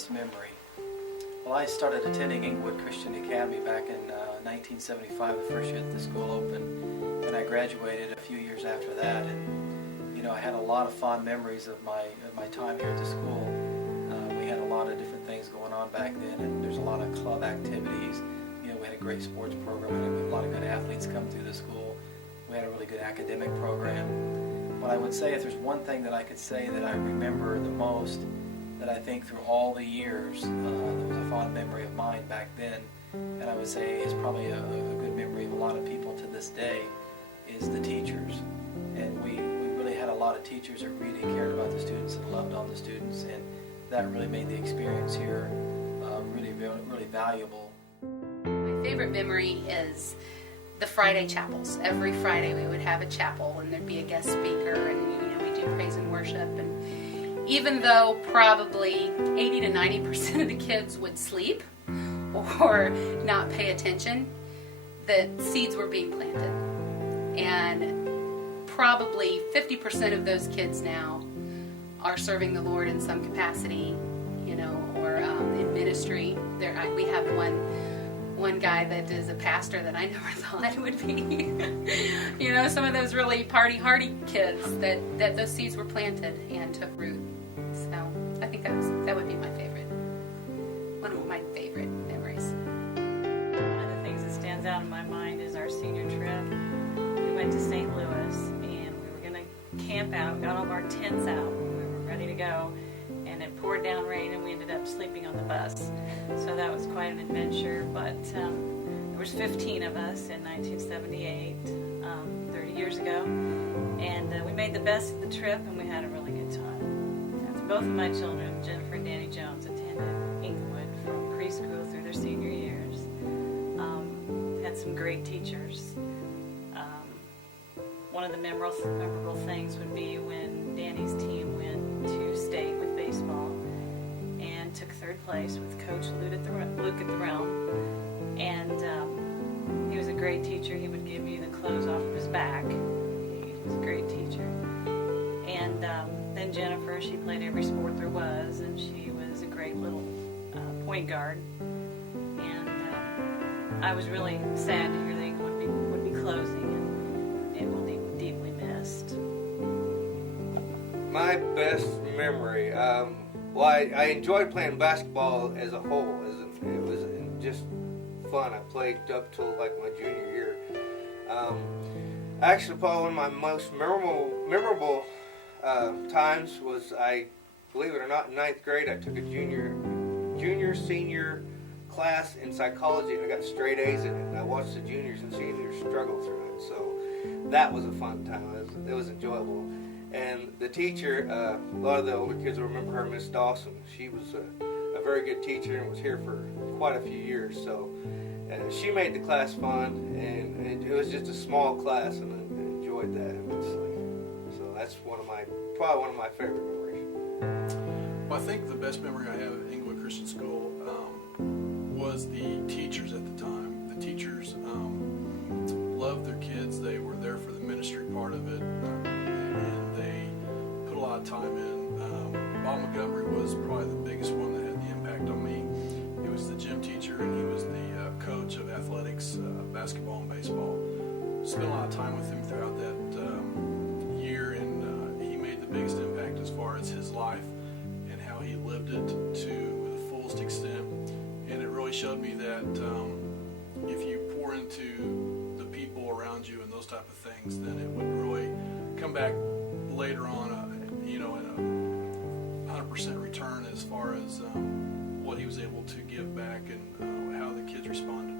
best memory. Well, I started attending Inglewood Christian Academy back in 1975, the first year that the school opened, and I graduated a few years after that. And you know, I had a lot of fond memories of my time here at the school. We had a lot of different things going on back then, and there's a lot of club activities. You know, we had a great sports program, and a lot of good athletes come through the school. We had a really good academic program. But I would say if there's one thing that I could say that I remember the most, that I think through all the years, that was a fond memory of mine back then, and I would say is probably a good memory of a lot of people to this day, is the teachers. And we really had a lot of teachers who really cared about the students and loved on the students, and that really made the experience here really valuable. My favorite memory is the Friday chapels. Every Friday we would have a chapel, and there'd be a guest speaker, and we do praise and worship. And even though probably 80 to 90% of the kids would sleep or not pay attention, the seeds were being planted. And probably 50% of those kids now are serving the Lord in some capacity, or in ministry. We have one guy that is a pastor that I never thought would be. Some of those really hardy kids that those seeds were planted and took root. So I think that would be my favorite. One of my favorite memories. One of the things that stands out in my mind is our senior trip. We went to St. Louis, and we were going to camp out, got all of our tents out, we were ready to go, and it poured down rain, and we ended up sleeping on the bus. So that was quite an adventure, but there was 15 of us in 1978, 30 years ago, and we made the best of the trip, and we had a really good time. Both of my children, Jennifer and Danny Jones, attended Inglewood from preschool through their senior years. Had some great teachers. One of the memorable things would be when Danny's team went to state with baseball and took third place with Coach Luke at the Realm. And he was a great teacher. He would give you the clothes off of his back. He was a great teacher. And then Jennifer, she played every sport there was, and she was a great little point guard. And I was really sad to hear that Inglewood would be closing, and it will be deeply missed. My best memory, I enjoyed playing basketball as a whole. It was just fun. I played up till like my junior year. Actually, probably one of my most memorable times was, I believe it or not, in 9th grade I took a senior class in psychology, and I got straight A's in it, and I watched the juniors and seniors struggle through it, so that was a fun time. It was enjoyable. And the teacher, a lot of the older kids will remember her, Miss Dawson. She was a very good teacher and was here for quite a few years, so she made the class fun, and it was just a small class, and I enjoyed that immensely. So that's probably one of my favorite memories. Well, I think the best memory I have at Inglewood Christian School was the teachers at the time. The teachers loved their kids. They were there for the ministry part of it, and they put a lot of time in. Bob Montgomery was probably the biggest one that had the impact on me. He was the gym teacher, and he was the coach of athletics, basketball and baseball. Spent a lot of time with him throughout that year, and he made the biggest impact as far as his life and how he lived it to the fullest extent. And it really showed me that if you pour into the people around you and those type of things, then it would really come back later on, in a 100% return as far as what he was able to give back and how the kids responded